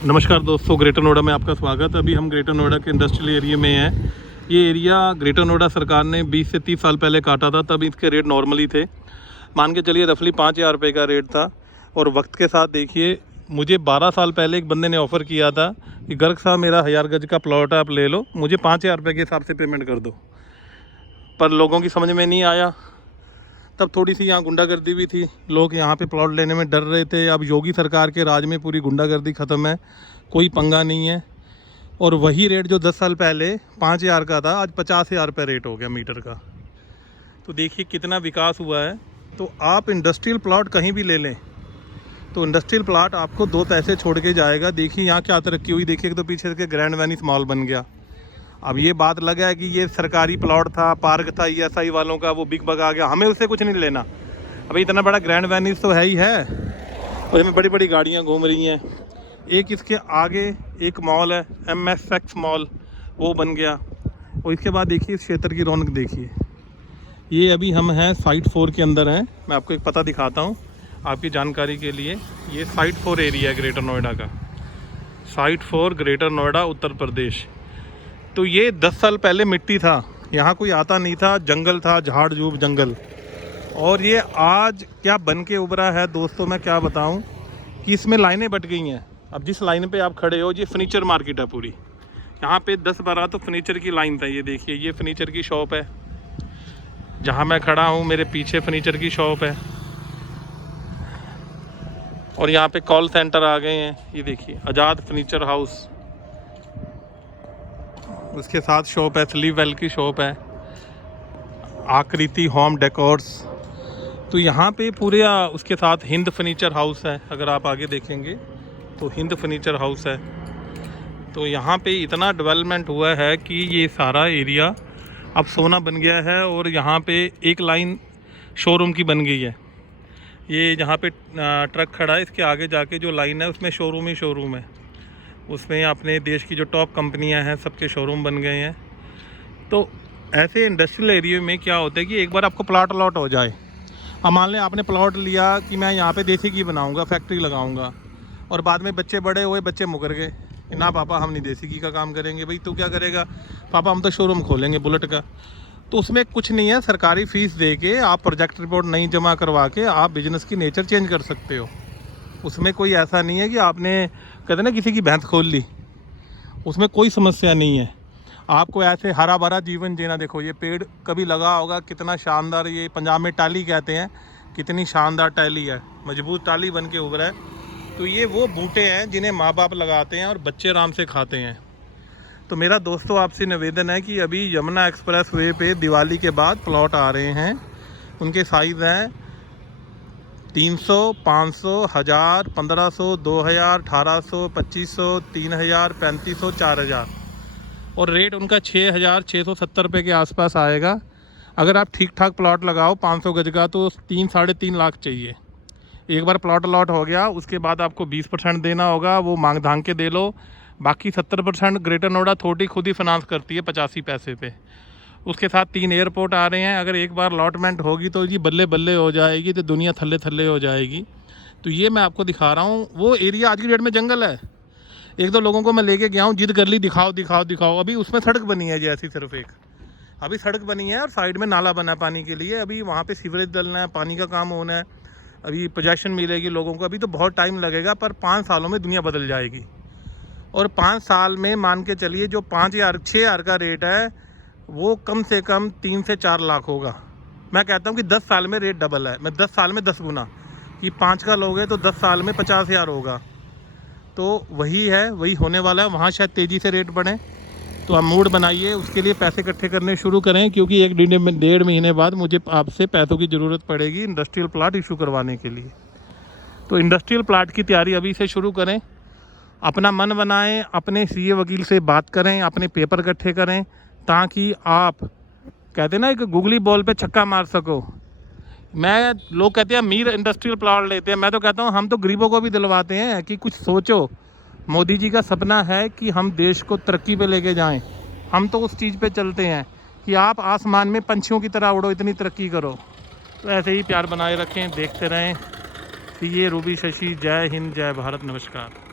नमस्कार दोस्तों, ग्रेटर नोएडा में आपका स्वागत। अभी हम ग्रेटर नोएडा के इंडस्ट्रियल एरिया में हैं। ये एरिया ग्रेटर नोएडा सरकार ने 20 से 30 साल पहले काटा था, तब इसके रेट नॉर्मली थे। मान के चलिए रफली 5,000 रुपये का रेट था। और वक्त के साथ देखिए, मुझे 12 साल पहले एक बंदे ने ऑफ़र किया था कि गर्ग साहब मेरा 1000 गज का प्लॉट है, आप ले लो, मुझे 5,000 रुपये के हिसाब से पेमेंट कर दो। पर लोगों की समझ में नहीं आया। तब थोड़ी सी यहाँ गुंडागर्दी भी थी, लोग यहाँ पे प्लॉट लेने में डर रहे थे। अब योगी सरकार के राज में पूरी गुंडागर्दी ख़त्म है, कोई पंगा नहीं है। और वही रेट जो 10 साल पहले 5,000 का था, आज 50,000 रुपये रेट हो गया मीटर का। तो देखिए कितना विकास हुआ है। तो आप इंडस्ट्रियल प्लॉट कहीं भी ले लें तो इंडस्ट्रियल प्लॉट आपको 2 पैसे छोड़ के जाएगा। देखिए यहाँ क्या तरक्की हुई, देखिए तो पीछे के ग्रैंड वेनिस मॉल बन गया। अब ये बात लगा है कि ये सरकारी प्लॉट था, पार्क था ESI वालों का, वो बिग बग आ गया, हमें उससे कुछ नहीं लेना। अभी इतना बड़ा ग्रैंड वेनिस तो है ही है, और इसमें बड़ी बड़ी गाड़ियाँ घूम रही हैं। एक इसके आगे एक मॉल है, MSX मॉल, वो बन गया। और इसके बाद देखिए इस क्षेत्र की रौनक देखिए। ये अभी हम हैं साइट 4 के अंदर हैं। मैं आपको एक पता दिखाता हूँ आपकी जानकारी के लिए। ये साइट 4 एरिया है ग्रेटर नोएडा का, साइट 4 ग्रेटर नोएडा उत्तर प्रदेश। तो ये 10 साल पहले मिट्टी था, यहाँ कोई आता नहीं था, जंगल था, झाड़ झूप जंगल। और ये आज क्या बन के उभरा है दोस्तों, मैं क्या बताऊं कि इसमें लाइनें बट गई हैं। अब जिस लाइन पे आप खड़े हो, ये फर्नीचर मार्केट है पूरी। यहाँ पे 10-12 तो फर्नीचर की लाइन था। ये देखिए, ये फर्नीचर की शॉप है। जहाँ मैं खड़ा हूँ मेरे पीछे फर्नीचर की शॉप है। और यहाँ पे कॉल सेंटर आ गए हैं। ये देखिए आज़ाद फर्नीचर हाउस, उसके साथ शॉप है, स्लीव वेल की शॉप है, आकृति होम डेकोर्स। तो यहाँ पे पूरे उसके साथ हिंद फर्नीचर हाउस है। अगर आप आगे देखेंगे तो हिंद फर्नीचर हाउस है। तो यहाँ पे इतना डेवलपमेंट हुआ है कि ये सारा एरिया अब सोना बन गया है। और यहाँ पे एक लाइन शोरूम की बन गई है। ये जहाँ पे ट्रक खड़ा है, इसके आगे जाके जो लाइन है उसमें शोरूम ही शोरूम है। उसमें अपने देश की जो टॉप कंपनियां हैं सबके शोरूम बन गए हैं। तो ऐसे इंडस्ट्रियल एरिया में क्या होता है कि एक बार आपको प्लॉट अलॉट हो जाए। अब मान लें आपने प्लॉट लिया कि मैं यहाँ पे देसी घी बनाऊँगा, फैक्ट्री लगाऊँगा, और बाद में बच्चे बड़े हुए, बच्चे मुकर गए, ना पापा हम नहीं देसी घी का काम करेंगे। भाई तू क्या करेगा? पापा हम तो शोरूम खोलेंगे बुलेट का। तो उसमें कुछ नहीं है, सरकारी फ़ीस दे के आप प्रोजेक्ट रिपोर्ट नहीं जमा करवा के आप बिज़नेस की नेचर चेंज कर सकते हो। उसमें कोई ऐसा नहीं है कि आपने कहते ना किसी की भैंस खोल ली, उसमें कोई समस्या नहीं है। आपको ऐसे हरा भरा जीवन जीना। देखो ये पेड़ कभी लगा होगा, कितना शानदार, ये पंजाब में टाली कहते हैं, कितनी शानदार टाली है, मजबूत टाली बन के उभरा है। तो ये वो बूटे हैं जिन्हें माँ बाप लगाते हैं और बच्चे आराम से खाते हैं। तो मेरा दोस्तों आपसे निवेदन है कि अभी यमुना एक्सप्रेस वे पे दिवाली के बाद प्लॉट आ रहे हैं। उनके साइज़ हैं 300, 500, 1000, 1500, 2000, 1800, 2500, 3000, 3500, 4000। और रेट उनका 6,670 रुपये के आसपास आएगा। अगर आप ठीक ठाक प्लॉट लगाओ 500 गज का तो 3-3.5 लाख चाहिए। एक बार प्लॉट अलॉट हो गया, उसके बाद आपको 20% देना होगा, वो मांग धांग के दे लो। बाकी 70% ग्रेटर नोएडा अथॉरिटी खुद ही फाइनेंस करती है 85 पैसे पे। उसके साथ 3 एयरपोर्ट आ रहे हैं। अगर एक बार अलॉटमेंट होगी तो जी बल्ले बल्ले हो जाएगी, तो दुनिया थल्ले थल्ले हो जाएगी। तो ये मैं आपको दिखा रहा हूँ वो एरिया। आज की डेट में जंगल है। 1-2 लोगों को मैं लेके गया हूँ, जिद कर ली, दिखाओ दिखाओ दिखाओ। अभी उसमें सड़क बनी है जैसी, सिर्फ एक अभी सड़क बनी है और साइड में नाला बना है पानी के लिए। अभी वहाँ पे सीवरेज डलना है, पानी का काम होना है, अभी पोजेशन मिलेगी लोगों को। अभी तो बहुत टाइम लगेगा, पर 5 सालों में दुनिया बदल जाएगी। और 5 साल में मान के चलिए जो 5,000-6,000 का रेट है वो कम से कम 3 से 4 लाख होगा। मैं कहता हूँ कि 10 साल में रेट डबल है। मैं 10 साल में 10 गुना, कि 5 का लोगे तो 10 साल में 50,000 होगा। तो वही है, वही होने वाला है। वहाँ शायद तेज़ी से रेट बढ़े। तो आप मूड बनाइए, उसके लिए पैसे इकट्ठे करने शुरू करें, क्योंकि 1-1.5 महीने बाद मुझे आपसे पैसों की ज़रूरत पड़ेगी इंडस्ट्रियल प्लाट इशू करवाने के लिए। तो इंडस्ट्रियल प्लाट की तैयारी अभी से शुरू करें। अपना मन बनाएं, अपने CA वकील से बात करें, अपने पेपर इकट्ठे करें, ताकि आप कहते हैं ना एक गुगली बॉल पे छक्का मार सको। लोग कहते हैं अमीर इंडस्ट्रियल प्लॉट लेते हैं, मैं तो कहता हूँ हम तो गरीबों को भी दिलवाते हैं कि कुछ सोचो। मोदी जी का सपना है कि हम देश को तरक्की पे लेके जाएं। हम तो उस चीज़ पे चलते हैं कि आप आसमान में पंछियों की तरह उड़ो, इतनी तरक्की करो। तो ऐसे ही प्यार बनाए रखें, देखते रहें। CA Ruby Shashi. जय हिंद, जय भारत, नमस्कार।